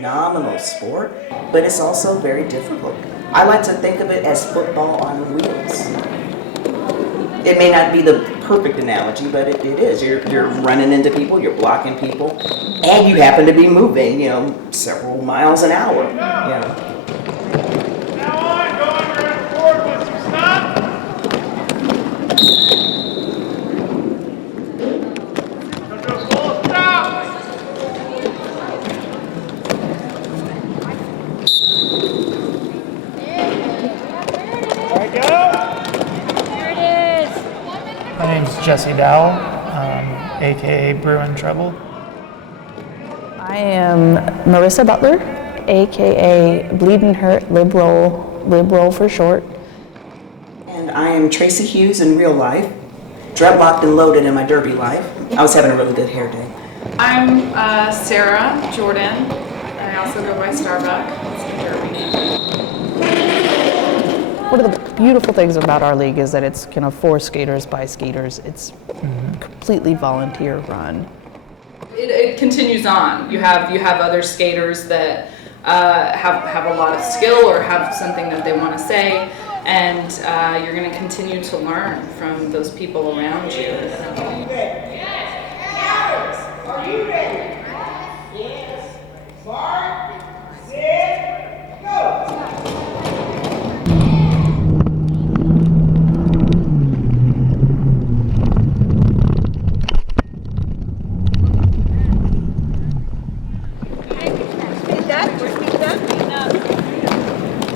phenomenal sport, but it's also very difficult. I like to think of it as football on wheels. It may not be the perfect analogy, but it is. You're running into people, you're blocking people, and you happen to be moving, several miles an hour. Now on, go under and forward once you stop. My name's Jesse Dowell, aka Bruin Trouble. I am Marissa Butler, aka Bleedin' Hurt, Lib Roll for short. And I am Tracy Hughes in real life, dreadlocked and loaded in my derby life. I was having a really good hair day. I'm Sarah Jordan. I also go by Starbuck. It's a derby name. One of the beautiful things about our league is that it's kind of for skaters by skaters. It's completely volunteer run. It continues on. You have other skaters that have a lot of skill or have something that they want to say, and you're going to continue to learn from those people around you. Are you ready? Yes. Mark, set, go.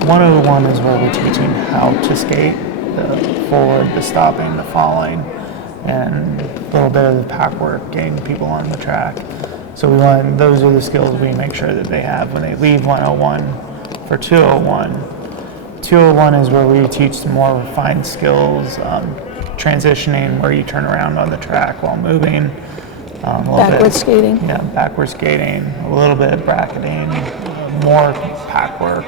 One of the one is where we're teaching how to skate, the forward, the stopping, the falling, and a little bit of the pack work, getting people on the track. So those are the skills we make sure that they have when they leave 101 for 201. 201 is where we teach some more refined skills, transitioning where you turn around on the track while moving. Backwards skating. Yeah, backwards skating, a little bit of bracketing, more pack work,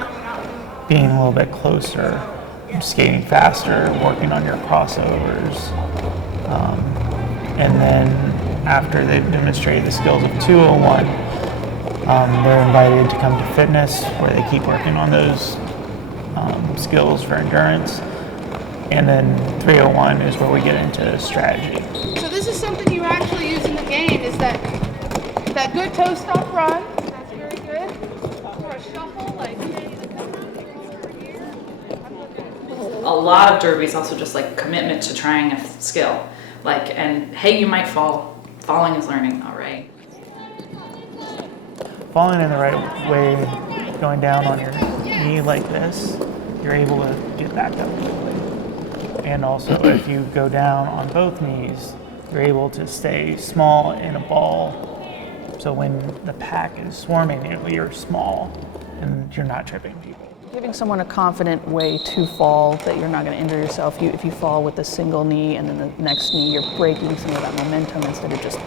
being a little bit closer, skating faster, working on your crossovers. And then after they've demonstrated the skills of 201, they're invited to come to fitness where they keep working on those skills for endurance. And then 301 is where we get into strategy. So this is something you actually use in the game, is that good toe stop run. That's very good. Or a shuffle, like A lot of derby is also just like commitment to trying a skill. And hey, you might fall. Falling is learning, all right. Falling in the right way, going down on your knee like this, you're able to get back up quickly. And also, if you go down on both knees, you're able to stay small in a ball. So when the pack is swarming you, you're small and you're not tripping people. Giving someone a confident way to fall, that you're not going to injure yourself. If you fall with a single knee and then the next knee, you're breaking some of that momentum instead of just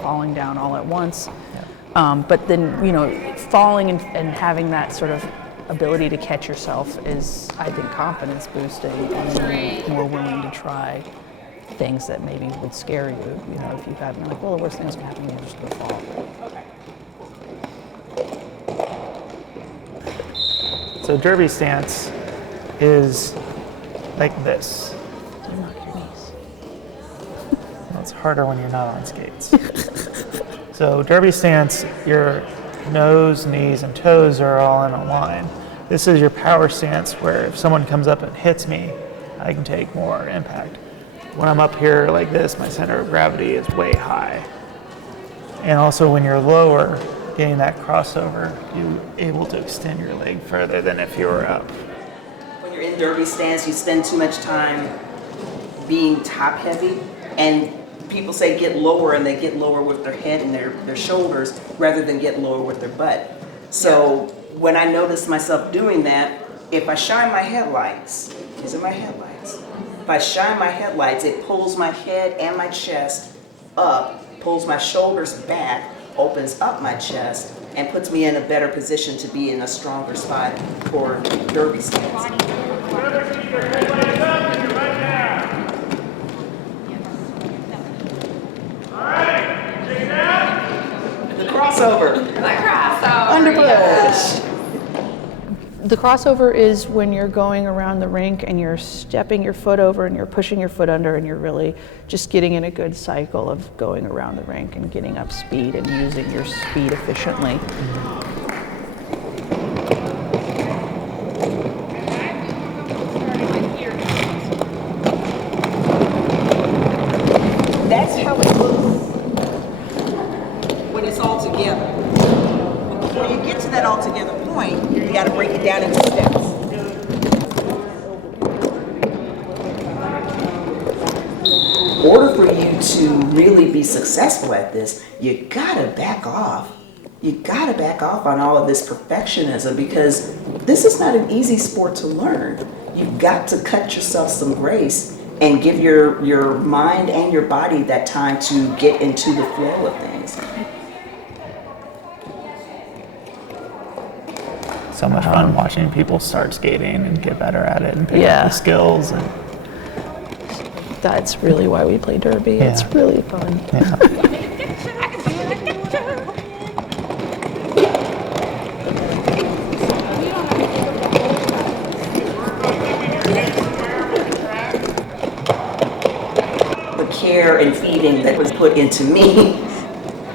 falling down all at once. Yeah. But then, falling and having that sort of ability to catch yourself is, I think, confidence boosting, and you're more willing to try things that maybe would scare you. If you have, you're like, well, the worst thing that's going to happen is you're just going to fall. So derby stance is like this. Well, it's harder when you're not on skates. So derby stance, your nose, knees, and toes are all in a line. This is your power stance, where if someone comes up and hits me, I can take more impact. When I'm up here like this, my center of gravity is way high. And also when you're lower, getting that crossover, you're able to extend your leg further than if you were up. When you're in derby stance, you spend too much time being top heavy, and people say get lower, and they get lower with their head and their shoulders rather than get lower with their butt. So when I notice myself doing that, if I shine my headlights, these are my headlights. If I shine my headlights, it pulls my head and my chest up, pulls my shoulders back, opens up my chest, and puts me in a better position to be in a stronger spot for derby stance. Remember to keep your headlights up and your butt down. All right, check it out. The crossover. The crossover. under Yes. The crossover is when you're going around the rink and you're stepping your foot over and you're pushing your foot under and you're really just getting in a good cycle of going around the rink and getting up speed and using your speed efficiently. That's how it looks when it's all together. But before you get to that all together point, you got to break it down into steps. In order for you to really be successful at this, you gotta back off. You gotta back off on all of this perfectionism because this is not an easy sport to learn. You've got to cut yourself some grace and give your mind and your body that time to get into the flow of things. So much fun watching people start skating and get better at it and pick Yeah. up the skills. And That's really why we play derby. It's Yeah. really fun. The care and feeding that was put into me,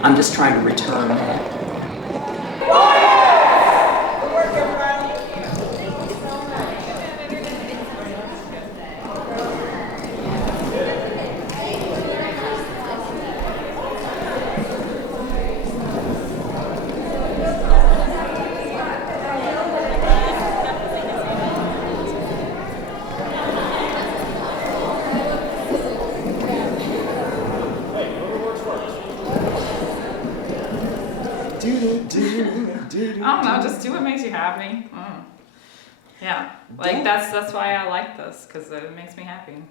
I'm just trying to return that. I don't know, just do what makes you happy. Yeah, like that's why I like this, because it makes me happy.